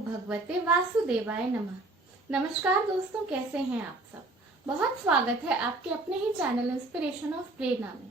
भगवते वासुदेवाय नमः। नमस्कार दोस्तों, कैसे हैं आप सब। बहुत स्वागत है आपके अपने ही चैनल इंस्पिरेशन ऑफ प्रेरणा में।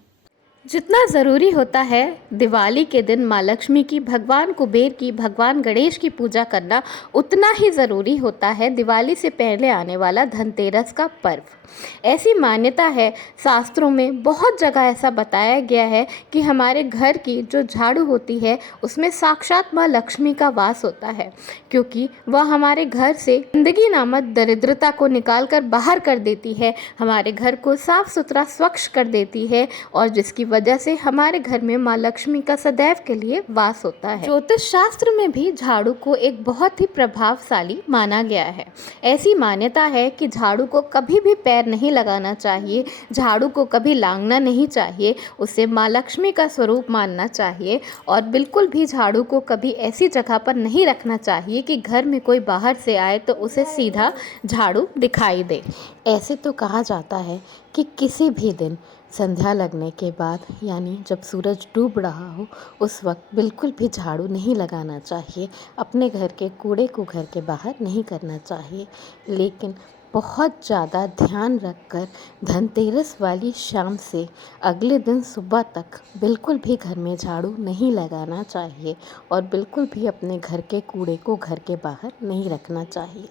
जितना ज़रूरी होता है दिवाली के दिन माँ लक्ष्मी की, भगवान कुबेर की, भगवान गणेश की पूजा करना, उतना ही ज़रूरी होता है दिवाली से पहले आने वाला धनतेरस का पर्व। ऐसी मान्यता है, शास्त्रों में बहुत जगह ऐसा बताया गया है कि हमारे घर की जो झाड़ू होती है उसमें साक्षात माँ लक्ष्मी का वास होता है, क्योंकि वह हमारे घर से गंदगी नामक दरिद्रता को निकाल कर बाहर कर देती है, हमारे घर को साफ सुथरा स्वच्छ कर देती है, और जिसकी वजह से हमारे घर में माँ लक्ष्मी का सदैव के लिए वास होता है। ज्योतिष शास्त्र में भी झाड़ू को एक बहुत ही प्रभावशाली माना गया है। ऐसी मान्यता है कि झाड़ू को कभी भी पैर नहीं लगाना चाहिए, झाड़ू को कभी लांघना नहीं चाहिए, उसे माँ लक्ष्मी का स्वरूप मानना चाहिए, और बिल्कुल भी झाड़ू को कभी ऐसी जगह पर नहीं रखना चाहिए कि घर में कोई बाहर से आए तो उसे सीधा झाड़ू दिखाई दे। ऐसे तो कहा जाता है कि किसी भी दिन संध्या लगने के बाद, यानी जब सूरज डूब रहा हो, उस वक्त बिल्कुल भी झाड़ू नहीं लगाना चाहिए, अपने घर के कूड़े को घर के बाहर नहीं करना चाहिए। लेकिन बहुत ज़्यादा ध्यान रखकर धनतेरस वाली शाम से अगले दिन सुबह तक बिल्कुल भी घर में झाड़ू नहीं लगाना चाहिए, और बिल्कुल भी अपने घर के कूड़े को घर के बाहर नहीं रखना चाहिए।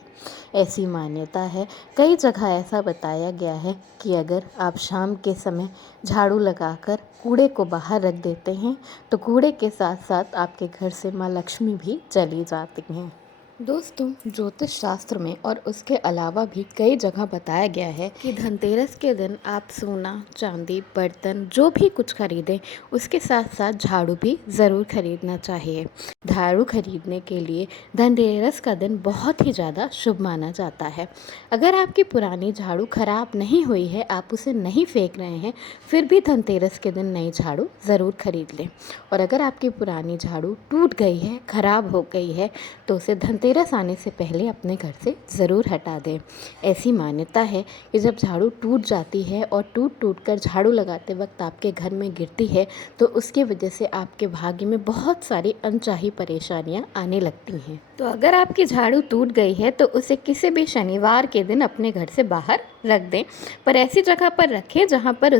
ऐसी मान्यता है, कई जगह ऐसा बताया गया है कि अगर आप शाम के समय झाड़ू लगाकर कूड़े को बाहर रख देते हैं तो कूड़े के साथ साथ आपके घर से माँ लक्ष्मी भी चली जाती हैं। दोस्तों, ज्योतिष शास्त्र में और उसके अलावा भी कई जगह बताया गया है कि धनतेरस के दिन आप सोना, चांदी, बर्तन जो भी कुछ खरीदें उसके साथ साथ झाड़ू भी ज़रूर खरीदना चाहिए। झाड़ू खरीदने के लिए धनतेरस का दिन बहुत ही ज़्यादा शुभ माना जाता है। अगर आपकी पुरानी झाड़ू ख़राब नहीं हुई है, आप उसे नहीं फेंक रहे हैं, फिर भी धनतेरस के दिन नई झाड़ू ज़रूर खरीद लें। और अगर आपकी पुरानी झाड़ू टूट गई है, ख़राब हो गई है, तो उसे धनतेरस आने से पहले अपने घर से ज़रूर हटा दें। ऐसी मान्यता है कि जब झाड़ू टूट जाती है और टूट कर झाड़ू लगाते वक्त आपके घर में गिरती है, तो उसकी वजह से आपके भाग्य में बहुत सारी अनचाही परेशानियां आने लगती हैं। तो अगर आपकी झाड़ू टूट गई है तो उसे किसी भी शनिवार के दिन अपने घर से बाहर रख दें, पर ऐसी जगह पर रखें जहां पर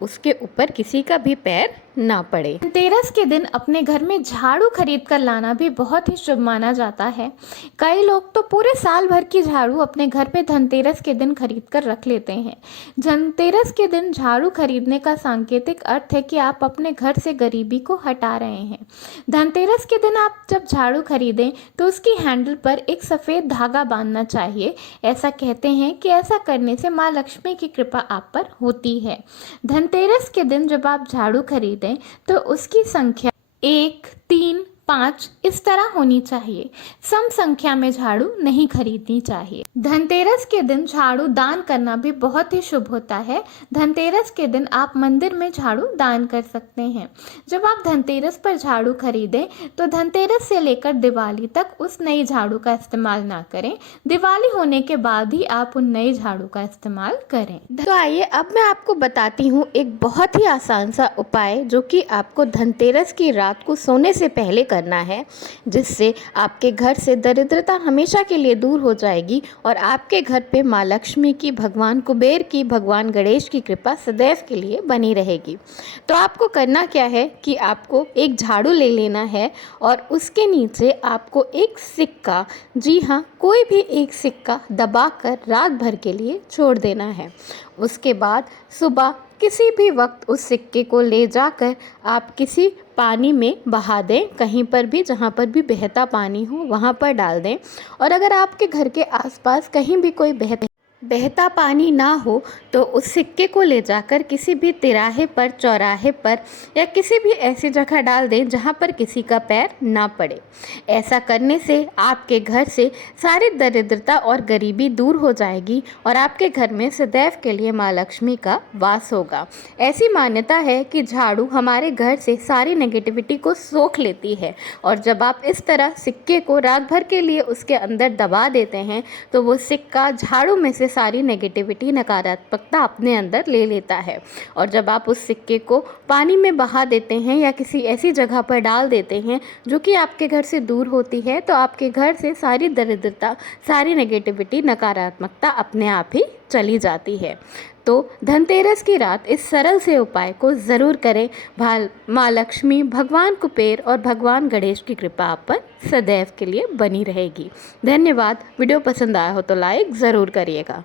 उसके ऊपर किसी का भी पैर ना पड़े। धनतेरस के दिन अपने घर में झाड़ू खरीद कर लाना भी बहुत ही शुभ माना जाता है। कई लोग तो पूरे साल भर की झाड़ू अपने घर पे धनतेरस के दिन खरीद कर रख लेते हैं। धनतेरस के दिन झाड़ू खरीदने का सांकेतिक अर्थ है कि आप अपने घर से गरीबी को हटा रहे हैं। धनतेरस के दिन आप जब झाड़ू खरीदें तो उसकी हैंडल पर एक सफ़ेद धागा बांधना चाहिए। ऐसा कहते हैं कि ऐसा करने से माँ लक्ष्मी की कृपा आप पर होती है। धनतेरस के दिन जब आप झाड़ू खरीदें तो उसकी संख्या 1, 3, 5 इस तरह होनी चाहिए। सम संख्या में झाड़ू नहीं खरीदनी चाहिए। धनतेरस के दिन झाड़ू दान करना भी बहुत ही शुभ होता है। धनतेरस के दिन आप मंदिर में झाड़ू दान कर सकते हैं। जब आप धनतेरस पर झाड़ू खरीदें तो धनतेरस से लेकर दिवाली तक उस नई झाड़ू का इस्तेमाल ना करें। दिवाली होने के बाद ही आप उन नई झाड़ू का इस्तेमाल करें। तो आइए अब मैं आपको बताती हूँ एक बहुत ही आसान सा उपाय, जो कि आपको धनतेरस की रात को सोने से पहले करना है, जिससे आपके घर से दरिद्रता हमेशा के लिए दूर हो जाएगी और आपके घर पे माँ लक्ष्मी की, भगवान कुबेर की, भगवान गणेश की कृपा सदैव के लिए बनी रहेगी। तो आपको करना क्या है कि आपको एक झाड़ू ले लेना है और उसके नीचे आपको एक सिक्का, जी हाँ, कोई भी एक सिक्का दबाकर रात भर के लिए छोड़ देना है। उसके बाद सुबह किसी भी वक्त उस सिक्के को ले जाकर आप किसी पानी में बहा दें, कहीं पर भी जहाँ पर भी बहता पानी हो वहाँ पर डाल दें। और अगर आपके घर के आसपास कहीं भी कोई बहता पानी ना हो तो उस सिक्के को ले जाकर किसी भी तिराहे पर, चौराहे पर या किसी भी ऐसी जगह डाल दें जहां पर किसी का पैर ना पड़े। ऐसा करने से आपके घर से सारी दरिद्रता और गरीबी दूर हो जाएगी और आपके घर में सदैव के लिए माँ लक्ष्मी का वास होगा। ऐसी मान्यता है कि झाड़ू हमारे घर से सारी नेगेटिविटी को सोख लेती है, और जब आप इस तरह सिक्के को रात भर के लिए उसके अंदर दबा देते हैं तो वो सिक्का झाड़ू में से सारी नेगेटिविटी, नकारात्मकता अपने अंदर ले लेता है। और जब आप उस सिक्के को पानी में बहा देते हैं या किसी ऐसी जगह पर डाल देते हैं जो कि आपके घर से दूर होती है, तो आपके घर से सारी दरिद्रता, सारी नेगेटिविटी, नकारात्मकता अपने आप ही चली जाती है। तो धनतेरस की रात इस सरल से उपाय को ज़रूर करें। माँ लक्ष्मी, भगवान कुबेर और भगवान गणेश की कृपा आप पर सदैव के लिए बनी रहेगी। धन्यवाद। वीडियो पसंद आया हो तो लाइक ज़रूर करिएगा।